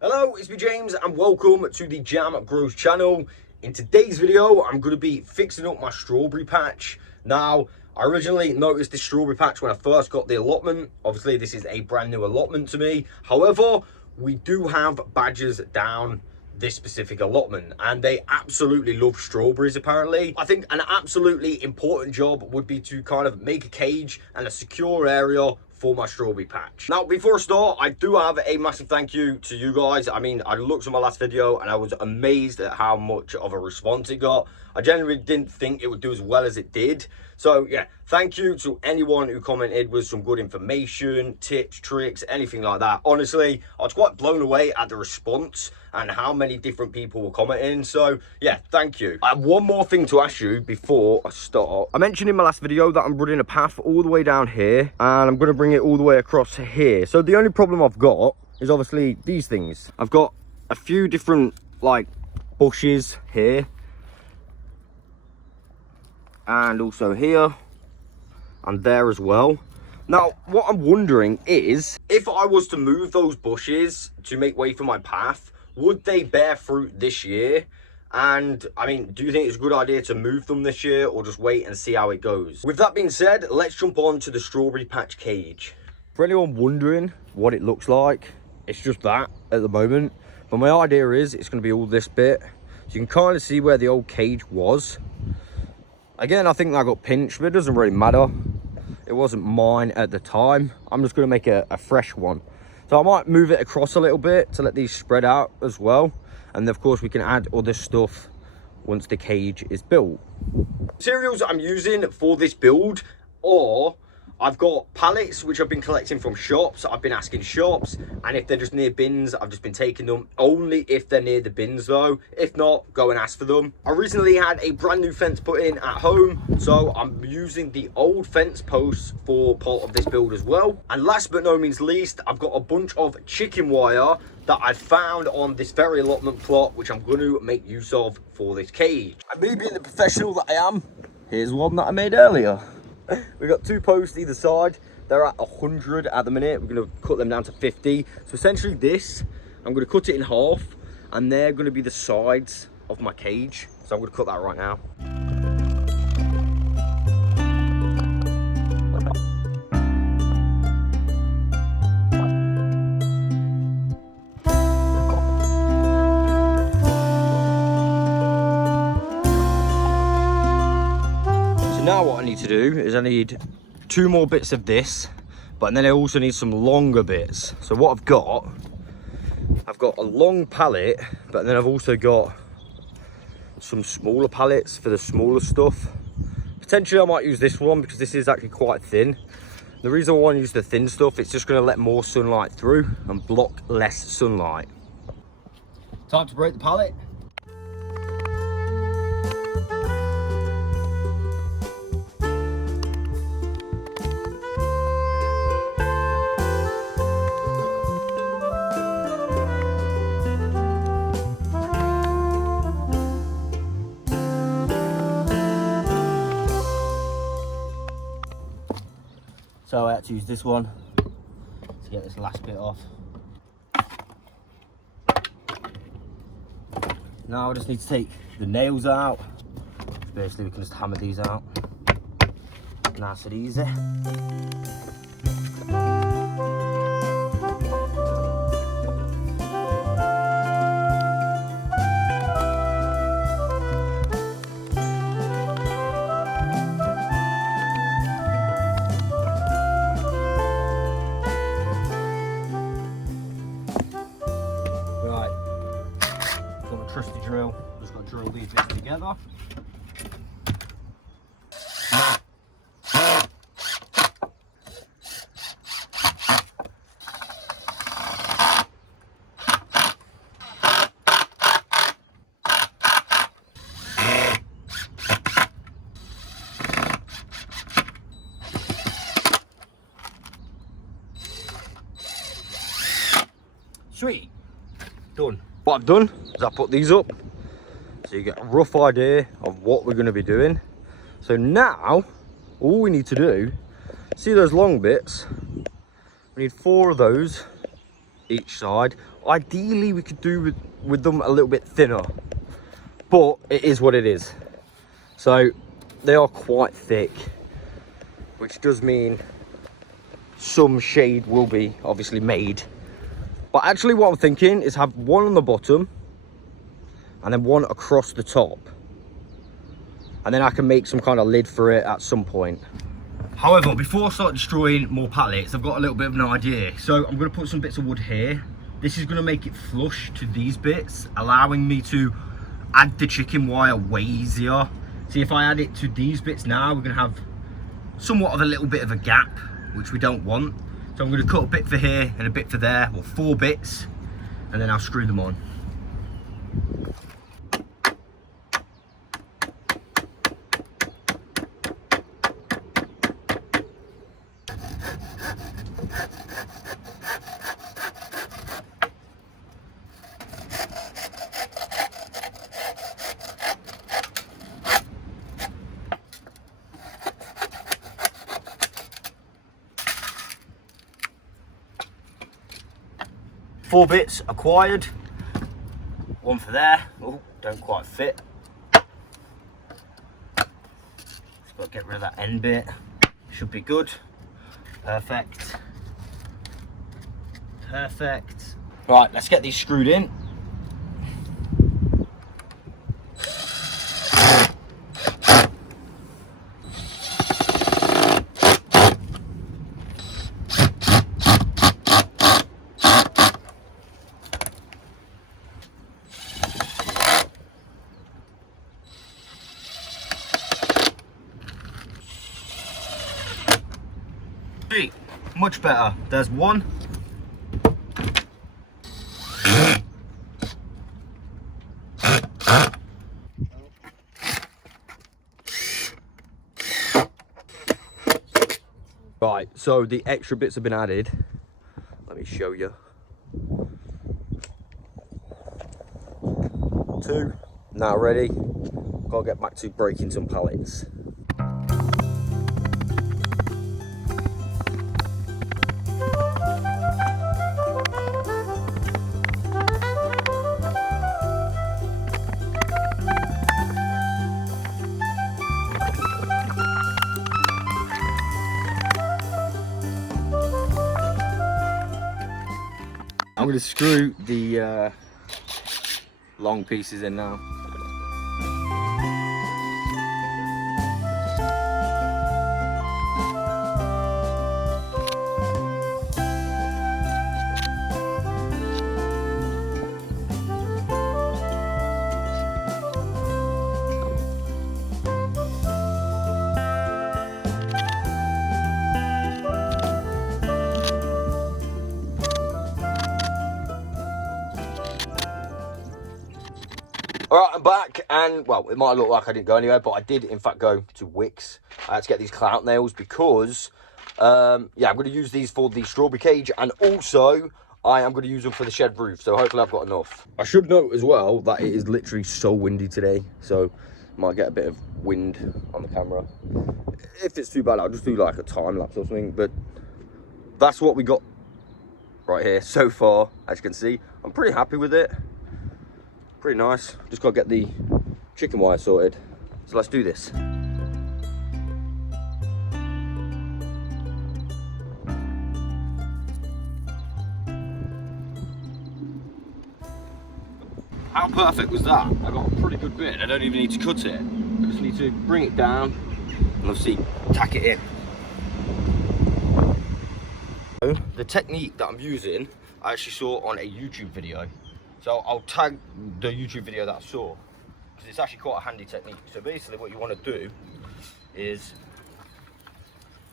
Hello, it's me James and welcome to the Jam Grows channel. In today's video, I'm going to be fixing up my strawberry patch. Now, I originally noticed this strawberry patch when I first got the allotment. Obviously, this is a brand new allotment to me. However, we do have badgers down this specific allotment and they absolutely love strawberries apparently. I think an absolutely important job would be to kind of make a cage and a secure area for my strawberry patch. Now, before I start, I do have a massive thank you to you guys. I mean, I looked at my last video and I was amazed at how much of a response it got. I genuinely didn't think it would do as well as it did. So yeah, thank you to anyone who commented with some good information, tips, tricks, anything like that. Honestly, I was quite blown away at the response and how many different people were commenting. So yeah, thank you. I have one more thing to ask you before I start. I mentioned in my last video that I'm running a path all the way down here and I'm going to bring it all the way across here. So the only problem I've got is obviously these things. I've got a few different like bushes here and also here and there as well. Now, what I'm wondering is, if I was to move those bushes to make way for my path, would they bear fruit this year? And I mean, do you think it's a good idea to move them this year or just wait and see how it goes? With that being said, let's jump on to the strawberry patch cage. For anyone wondering what it looks like, it's just that at the moment. But my idea is it's going to be all this bit. So you can kind of see where the old cage was. Again, I think I got pinched, but it doesn't really matter. It wasn't mine at the time. I'm just going to make a fresh one. So I might move it across a little bit to let these spread out as well. And of course, we can add other stuff once the cage is built. Materials I'm using for this build are, I've got pallets which I've been collecting from shops. I've been asking shops, and if they're just near bins, I've just been taking them. Only if they're near the bins though. If not, go and ask for them. I recently had a brand new fence put in at home, so I'm using the old fence posts for part of this build as well. And last but no means least, I've got a bunch of chicken wire that I found on this very allotment plot, which I'm going to make use of for this cage. And me being the professional that I am, here's one that I made earlier. We've got two posts either side. They're at 100 at the minute. We're going to cut them down to 50. So essentially this, I'm going to cut it in half and they're going to be the sides of my cage. So I'm going to cut that right now. Now what I need to do is I need two more bits of this, but then I also need some longer bits. So what I've got a long pallet, but then I've also got some smaller pallets for the smaller stuff. Potentially I might use this one because this is actually quite thin. The reason I want to use the thin stuff, it's just going to let more sunlight through and block less sunlight. Time to break the pallet. So I had to use this one to get this last bit off. Now I just need to take the nails out. Basically we can just hammer these out. Nice and easy. Trusty drill, just got to drill these bits together. Sweet, done. What I've done is I put these up so you get a rough idea of what we're going to be doing. So now all we need to do, see those long bits, we need 4 of those each side. ideally we could do with them a little bit thinner, but it is what it is. So they are quite thick, which does mean some shade will be obviously made. But actually what I'm thinking is have one on the bottom and then one across the top, and then I can make some kind of lid for it at some point. However, before I start destroying more pallets, I've got a little bit of an idea. So I'm going to put some bits of wood here. This is going to make it flush to these bits, allowing me to add the chicken wire way easier. See, if I add it to these bits now, we're going to have somewhat of a little bit of a gap, which we don't want. So I'm going to cut a bit for here and a bit for there, or 4 bits, and then I'll screw them on. Four bits acquired, one for there. Oh, don't quite fit. Just got to get rid of that end bit. Should be good. Perfect. Perfect. Right, let's get these screwed in. Much better. There's one. Right, so the extra bits have been added. Let me show you. 2. Now ready. Gotta get back to breaking some pallets. I'm going to screw the long pieces in now. Alright, I'm back, and well, it might look like I didn't go anywhere, but I did in fact go to Wickes. I had to get these clout nails because, yeah, I'm going to use these for the strawberry cage, and also I am going to use them for the shed roof, so hopefully I've got enough. I should note as well that it is literally so windy today, so might get a bit of wind on the camera. If it's too bad, I'll just do like a time lapse or something, but that's what we got right here so far. As you can see, I'm pretty happy with it. Pretty nice. Just got to get the chicken wire sorted. So let's do this. How perfect was that? I got a pretty good bit. I don't even need to cut it. I just need to bring it down and obviously tack it in. The technique that I'm using, I actually saw on a YouTube video. So I'll tag the YouTube video that I saw, because it's actually quite a handy technique. So basically what you want to do is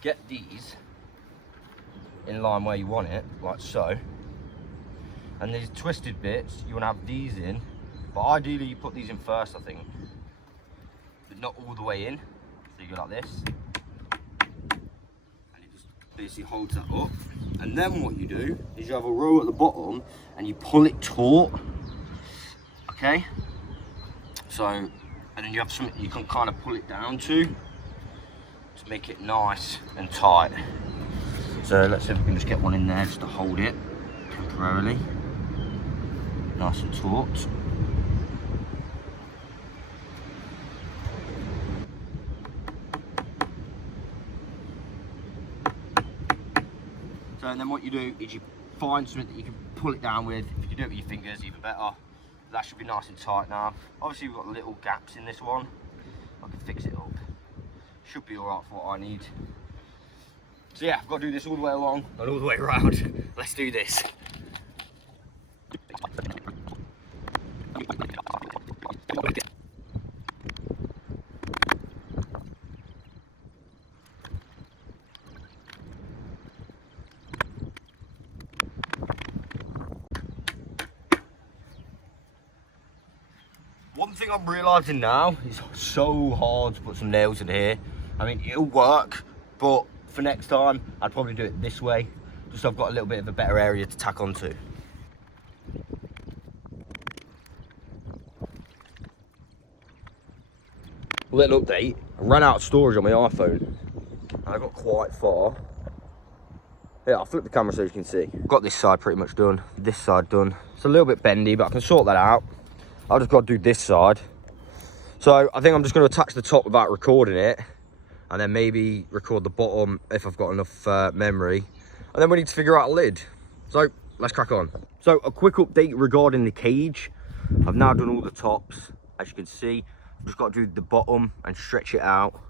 get these in line where you want it, like so. And these twisted bits, you want to have these in, but ideally you put these in first, I think. But not all the way in. So you go like this. And it just basically holds that up. And then what you do is you have a row at the bottom and you pull it taut, okay? So, and then you have something you can kind of pull it down to make it nice and tight. So let's see if we can just get one in there just to hold it temporarily. nice and taut. So, and then what you do is you find something that you can pull it down with. If you do it with your fingers, even better. That should be nice and tight now. Obviously, we've got little gaps in this one. I can fix it up. Should be alright for what I need. So yeah, I've got to do this all the way along and all the way around. Let's do this. One thing I'm realising now is so hard to put some nails in here. I mean, it'll work, but for next time, I'd probably do it this way, just so I've got a little bit of a better area to tack onto. Little update, I ran out of storage on my iPhone, and I got quite far. Yeah, I'll flip the camera so you can see. Got this side pretty much done, this side done. It's a little bit bendy, but I can sort that out. I've just got to do this side. So I think I'm just going to attach the top without recording it, and then maybe record the bottom if I've got enough memory. And then we need to figure out a lid. So let's crack on. So a quick update regarding the cage. I've now done all the tops. As you can see, I've just got to do the bottom and stretch it out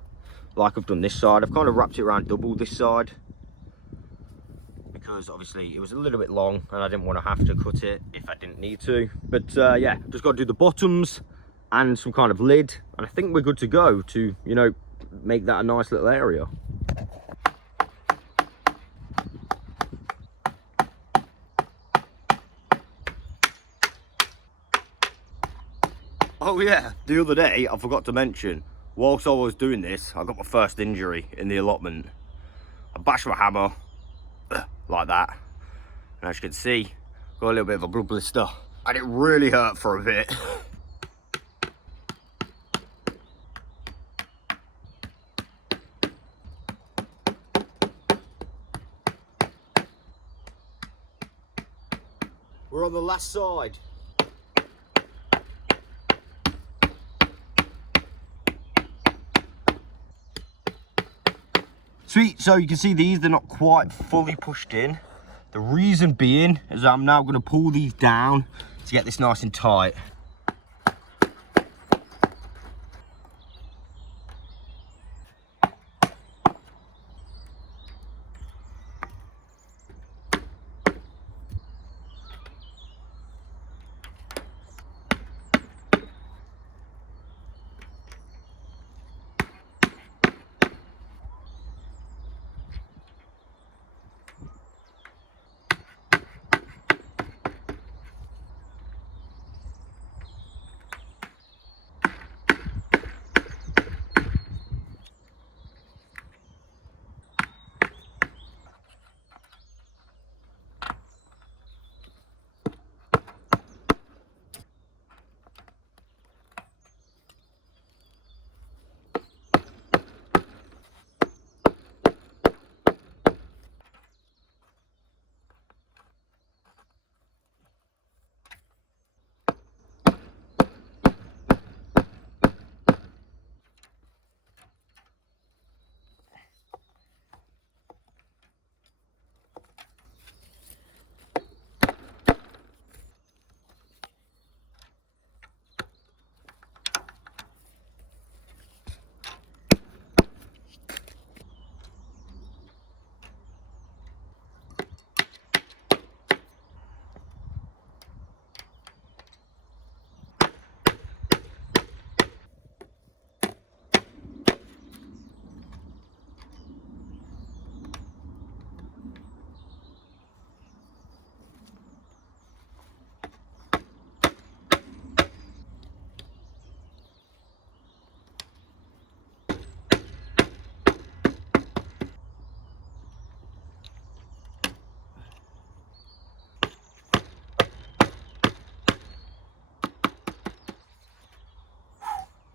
like I've done this side. I've kind of wrapped it around double this side, because obviously it was a little bit long and I didn't want to have to cut it if I didn't need to. But yeah, just got to do the bottoms and some kind of lid, and I think we're good to go to, you know, make that a nice little area. Oh yeah, the other day I forgot to mention, whilst I was doing this, I got my first injury in the allotment. I bashed my hammer like that, and as you can see, got a little bit of a blood blister, and it really hurt for a bit. We're on the last side. Sweet, so you can see these, they're not quite fully pushed in. The reason being is I'm now going to pull these down to get this nice and tight.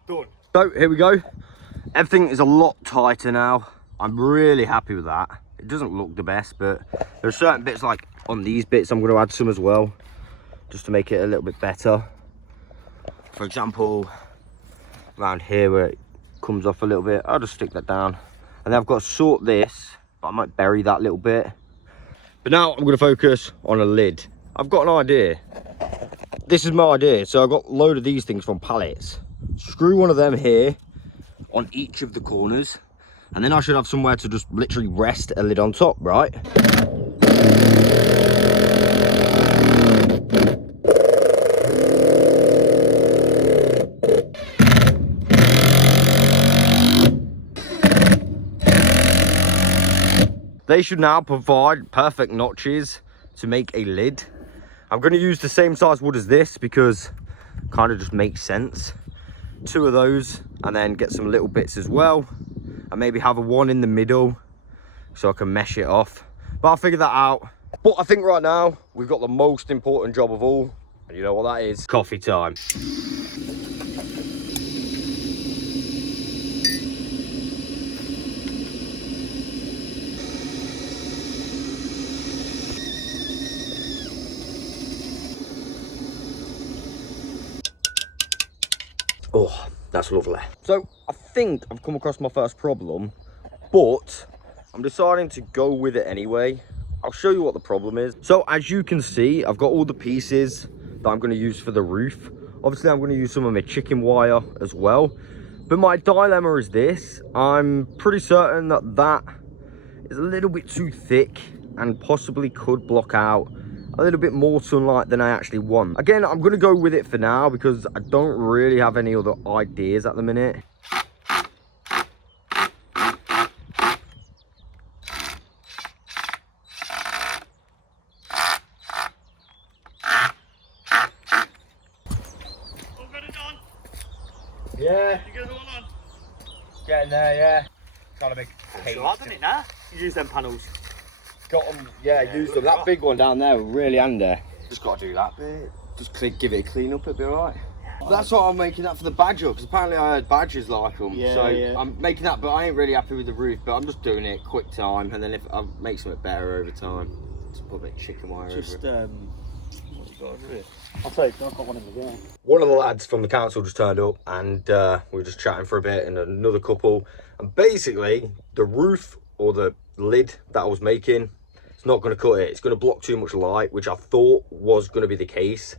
Done. So here we go. Everything is a lot tighter now. I'm really happy with that. It doesn't look the best, but there are certain bits, like on these bits, I'm going to add some as well. just to make it a little bit better. For example, around here where it comes off a little bit, I'll just stick that down. And then I've got to sort this, but I might bury that little bit. But now I'm going to focus on a lid. I've got an idea. This is my idea. So I've got a load of these things from pallets. Screw one of them here on each of the corners. And then I should have somewhere to just literally rest a lid on top, right? They should now provide perfect notches to make a lid. I'm going to use the same size wood as this because it kind of just makes sense. 2 of those, and then get some little bits as well. And maybe have a one in the middle so I can mesh it off. But I'll figure that out. But I think right now we've got the most important job of all. And you know what that is? Coffee time. Oh, that's lovely. So I think I've come across my first problem, but I'm deciding to go with it anyway. I'll show you what the problem is. So as you can see, I've got all the pieces that I'm going to use for the roof. Obviously, I'm going to use some of my chicken wire as well. But my dilemma is this. I'm pretty certain that that is a little bit too thick and possibly could block out a little bit more sunlight than I actually want. Again, I'm going to go with it for now because I don't really have any other ideas at the minute. Yeah. You get it all on? Getting there, yeah. Trying to make a cage. Sharp, isn't it, now? You use them panels. Got them, yeah, used them. That big one down there, really handy. Just got to do that bit. Just give it a clean up, it'll be alright. That's what I'm making that for the badger, because apparently I heard badgers like them. Yeah, so yeah. I'm making that, but I ain't really happy with the roof. But I'm just doing it quick time, and then if I make something better over time, just put a bit of chicken wire over it. What have you got over here? I'll take it, I've got one in the game. One of the lads from the council just turned up, and we were just chatting for a bit, and another couple. And basically, the roof or the lid that I was making, it's not going to cut it. It's going to block too much light, which I thought was going to be the case.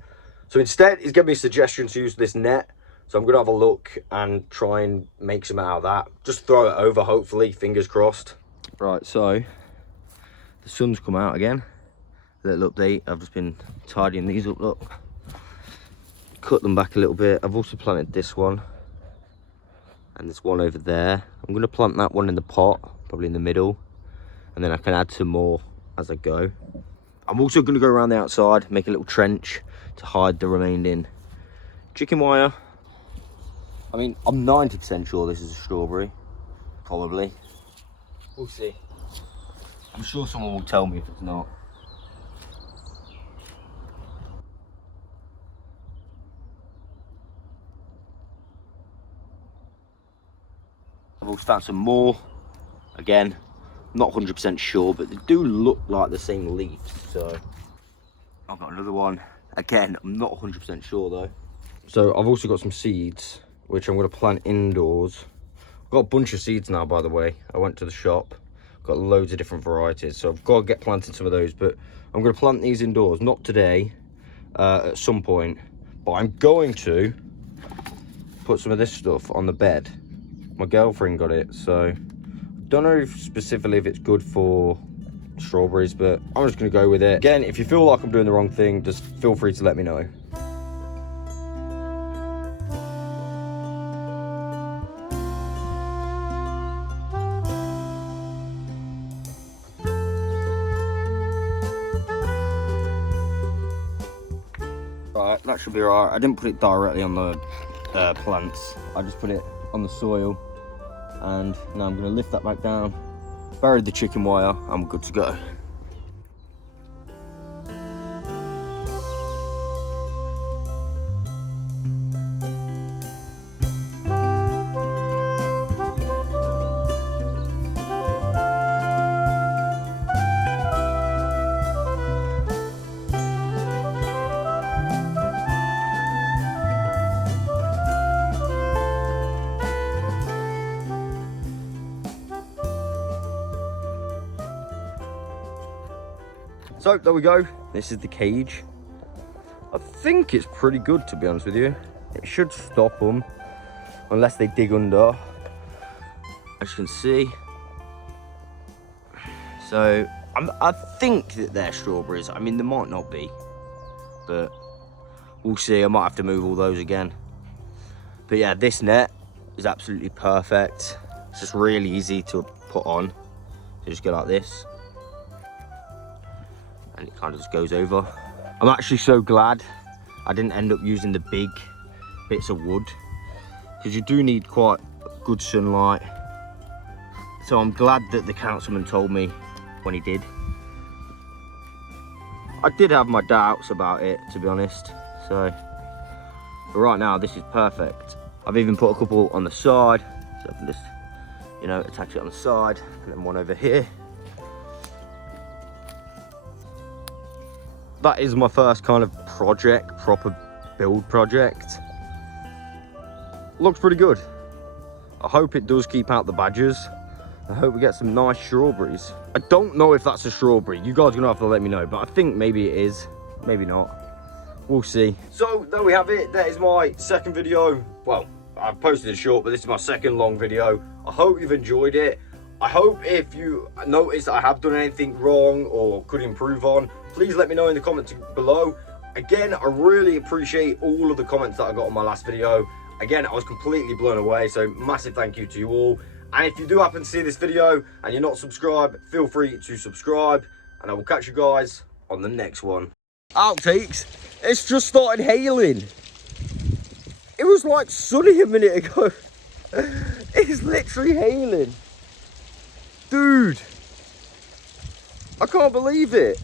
So instead, he's given me a suggestion to use this net. So I'm going to have a look and try and make some out of that. Just throw it over, hopefully, fingers crossed. Right, so the sun's come out again. Little update, I've just been tidying these up, look. Cut them back a little bit. I've also planted this one. And this one over there. I'm going to plant that one in the pot, probably in the middle. And then I can add some more as I go. I'm also going to go around the outside, make a little trench to hide the remaining chicken wire. I mean, I'm 90% sure this is a strawberry. Probably. We'll see. I'm sure someone will tell me if it's not. I've also found some more. Again, not 100% sure, but they do look like the same leaves. So I've got another one. Again, I'm not 100% sure though. So I've also got some seeds, which I'm going to plant indoors. I've got a bunch of seeds now, by the way. I went to the shop, got loads of different varieties. So I've got to get planted some of those, but I'm going to plant these indoors, not today, at some point. But I'm going to put some of this stuff on the bed. My girlfriend got it, so don't know specifically if it's good for strawberries, but I'm just gonna go with it. Again, if you feel like I'm doing the wrong thing, just feel free to let me know. Right, that should be alright. I didn't put it directly on the plants. I just put it on the soil. And now I'm going to lift that back down, bury the chicken wire, and we're good to go. So there we go. This is the cage. I think it's pretty good, to be honest with you. It should stop them unless they dig under, as you can see. So I think that they're strawberries. I mean, they might not be, but we'll see. I might have to move all those again. But yeah, this net is absolutely perfect. It's just really easy to put on. So just go like this, and it kind of just goes over. I'm actually so glad I didn't end up using the big bits of wood, because you do need quite good sunlight. So I'm glad that the councilman told me when he did. I did have my doubts about it, to be honest. So, but right now this is perfect. I've even put a couple on the side, so I can just, you know, attach it on the side, and then one over here. That is my first kind of project, proper build project. Looks pretty good. I hope it does keep out the badgers. I hope we get some nice strawberries. I don't know if that's a strawberry. You guys are gonna have to let me know, but I think maybe it is, maybe not. We'll see. So there we have it. That is my second video. Well, I've posted it short, but this is my second long video. I hope you've enjoyed it. I hope if you notice I have done anything wrong or could improve on, please let me know in the comments below. Again, I really appreciate all of the comments that I got on my last video. Again, I was completely blown away, so massive thank you to you all. And if you do happen to see this video and you're not subscribed, feel free to subscribe, and I will catch you guys on the next one. Outtakes, it's just started hailing. It was like sunny a minute ago. It's literally hailing. Dude, I can't believe it.